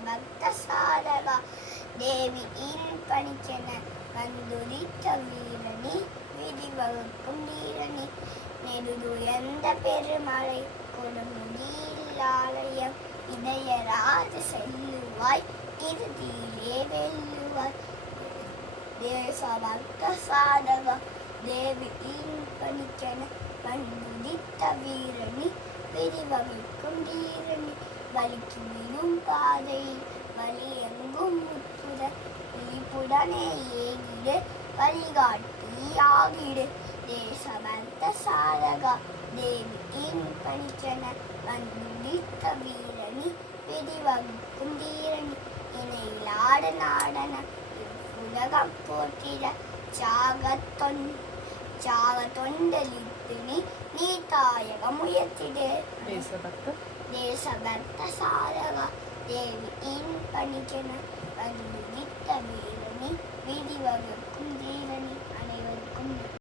தேசபக்த சாரகா தேவியின் பணிச்சென வந்துதித்த வீரணி விதிவகுக்கும் வீரணி நெடுதுயர்ந்த பெருமழை கொடுமுடியிலாலயம் இதயராது செல்லுவாய் இறுதியிலே வெல்லுவாய் தேசபக்த சாரகா தேவியின் பணிச்சென வந்துதித்த வீரணி விரிவகுக்கும் வீரணி வலிக்கு விடும் பாதையில் வழி எங்கும் முற்றுத விழிப்புடனே ஏகிடு வழிகாட்டியாகிடு தேசபக்த சாரகா தேவியின் பணிச்சென வந்துதித்த வீரணி விரிவகுக்கும் வீரணி இணையிலாட நாடன உலகம் போற்றிட சாக தொண்டலித்து நீ தாயகம் உயர்த்திடு தேசபக்த சாரகா தேவியின் பணிச்சென வந்துதித்த வீரணி விதிவகுக்கும் வீரணி அனைவருக்கும்